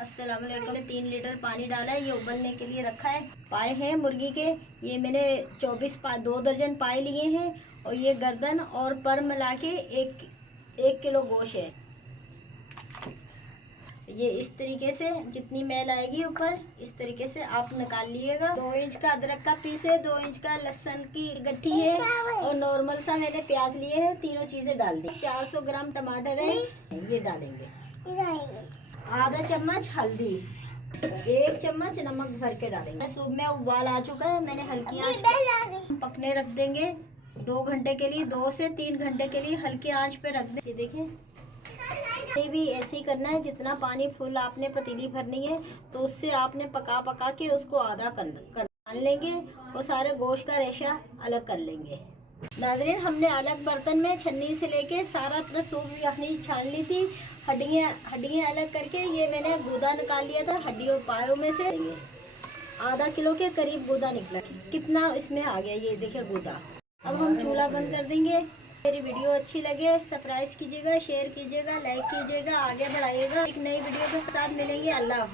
अस्सलाम वालेकुम। 3 लीटर पानी डाला है, ये उबलने के लिए रखा है। पाए हैं मुर्गी के, ये मैंने 2 दर्जन पाए लिए हैं और ये गर्दन और पर मिला के 1 किलो गोश्त है। ये इस तरीके से जितनी मैल आएगी ऊपर इस तरीके से आप निकाल लीजिएगा। 2 इंच का अदरक का पीस है, 2 इंच का लहसुन की गट्ठी है और नॉर्मल सा मैंने प्याज लिए हैं। तीनों चीजें डाल दी। 400 ग्राम टमाटर है, ये डालेंगे। आधा चम्मच हल्दी, 1 चम्मच नमक भर के डालेंगे। सूप में उबाल आ चुका है, मैंने हल्की आंच पे पकने रख देंगे 2 घंटे के लिए। 2 से 3 घंटे के लिए हल्की आंच पे रख दें। ये देखिए, ये भी ऐसे ही करना है। जितना पानी फुल आपने पतीली भरनी है तो उससे आपने पका पका के उसको आधा कर डाल लेंगे और सारे गोश्त का रेशा अलग कर लेंगे। नाज़रीन, हमने अलग बर्तन में छन्नी से लेके सारा अपना सूप यखनी छान ली थी। हड्डियाँ अलग करके ये मैंने गूदा निकाल लिया था। हड्डियों पायों में से आधा किलो के करीब गूदा निकला। कितना इसमें आ गया, ये देखिए गूदा। अब हम चूल्हा बंद कर देंगे। मेरी वीडियो अच्छी लगे सब्सक्राइब कीजिएगा, शेयर कीजिएगा, लाइक कीजिएगा, आगे बढ़ाइएगा। एक नई वीडियो के साथ मिलेंगे। अल्लाह हाफिज़।